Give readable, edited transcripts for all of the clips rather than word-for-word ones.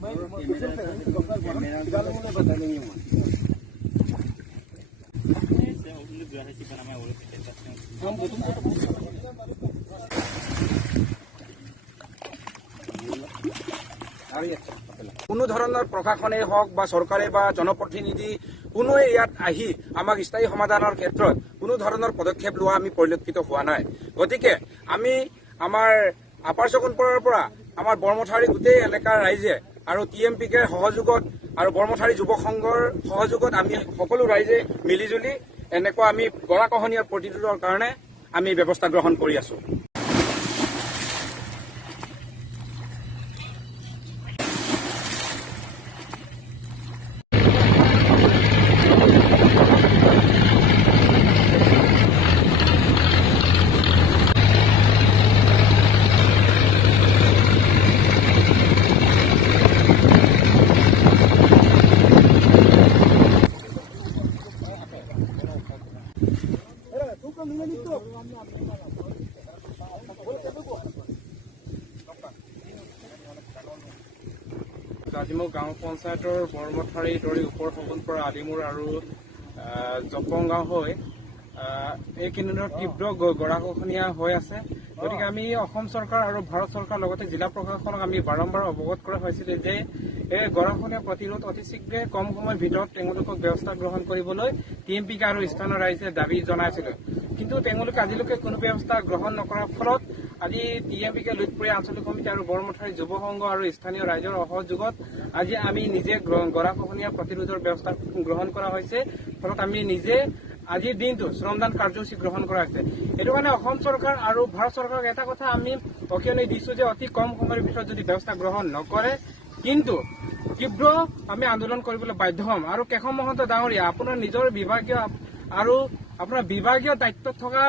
কোনো ধৰণৰ প্ৰশাসনেই হওক বা চৰকাৰে বা জনপ্ৰতিনিধি কোনোৱে ইয়াত আহি আমাক স্থায়ী সমাধানৰ ক্ষেত্ৰত কোনো ধৰণৰ পদক্ষেপ লোৱা আমি পৰিলক্ষিত হোৱা নাই। গতিকে আমি আমাৰ আপাৰ চকনপুৰৰ পৰা আমাৰ বৰমথাৰী গোটেই এলেকাৰ ৰাইজে আৰু TMPকে সহযোগত আৰু বৰমথাৰী যুৱ সংঘৰ সহযোগত আমি সকলো ৰাইজে মিলিজুলি এনেকুৱা আমি গৰাখহনীয়াৰ প্ৰতিৰোধৰ কাৰণে আমি ব্যৱস্থা গ্ৰহণ কৰি আছো। জাঞ্জিমুখ গাঁও পঞ্চায়তৰ বৰমথাৰী দৰি ওপৰ সগুনপুৰ আদিমূৰ আৰু জপং গাঁও হৈ এইকেইদিনত তীব্ৰ গৰাখহনীয়া হৈ আছে। গতিকে আমি অসম চৰকাৰ আৰু ভাৰত চৰকাৰ লগতে জিলা প্ৰশাসনক আমি বাৰম্বাৰ অৱগত কৰা হৈছিল যে এই গৰাখহনীয়া প্ৰতিৰোধ অতি শীঘ্ৰে কম সময়ৰ ভিতৰত তেওঁলোকক ব্যৱস্থা গ্ৰহণ কৰিবলৈ TMPকে আৰু স্থানীয় ৰাইজে দাবী জনাইছিল। কিন্তু তেওঁলোকে আজিলৈকে কোনো ব্যৱস্থা গ্ৰহণ নকৰাৰ ফলত আজি TMPকে লুইতপুৰীয়া আঞ্চলিক সমিতি আৰু বৰমথাৰী যুৱ সংঘ আৰু স্থানীয় ৰাইজৰ সহযোগত আজি আমি নিজে গৰাখহনীয়া প্ৰতিৰোধৰ ব্যৱস্থা গ্ৰহণ কৰা হৈছে। ফলত আমি নিজে আজিৰ দিনটো শ্ৰমদান কাৰ্যসূচী গ্ৰহণ কৰা হৈছে। এইটো কাৰণে অসম চৰকাৰ আৰু ভাৰত চৰকাৰক এটা কথা আমি অকিয়নি দিছো যে অতি কম সময়ৰ ভিতৰত যদি ব্যৱস্থা গ্ৰহণ নকৰে কিন্তু তীব্ৰ আমি আন্দোলন কৰিবলৈ বাধ্য হ'ম। আৰু কেশৱ মহন্ত ডাঙৰীয়া আপোনাৰ নিজৰ বিভাগীয় আৰু আপোনাৰ বিভাগীয় দায়িত্বত থকা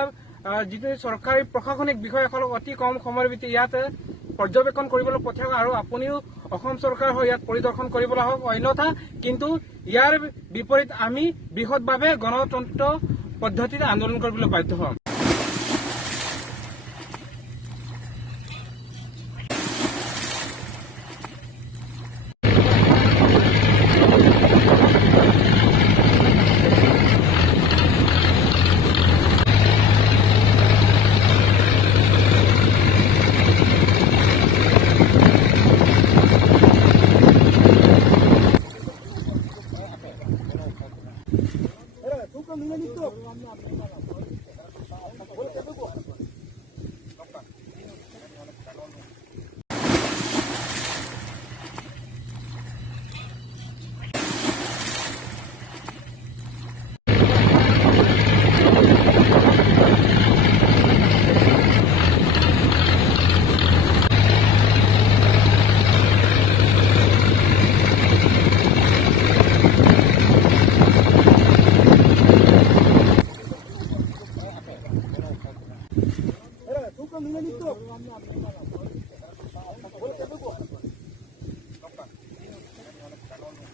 যিটো চৰকাৰী প্ৰশাসনিক বিষয়াসকলক অতি কম সময়ৰ ভিতৰত ইয়াত পৰ্যবেক্ষণ কৰিবলৈ পঠিয়াওক আৰু আপুনিও অসম চৰকাৰ হৈ ইয়াত পৰিদৰ্শন কৰিবলৈ হওক। অন্যথা কিন্তু ইয়াৰ বিপৰীত আমি বৃহৎভাৱে গণতন্ত্ৰ পদ্ধতিৰে আন্দোলন কৰিবলৈ বাধ্য হ'ম।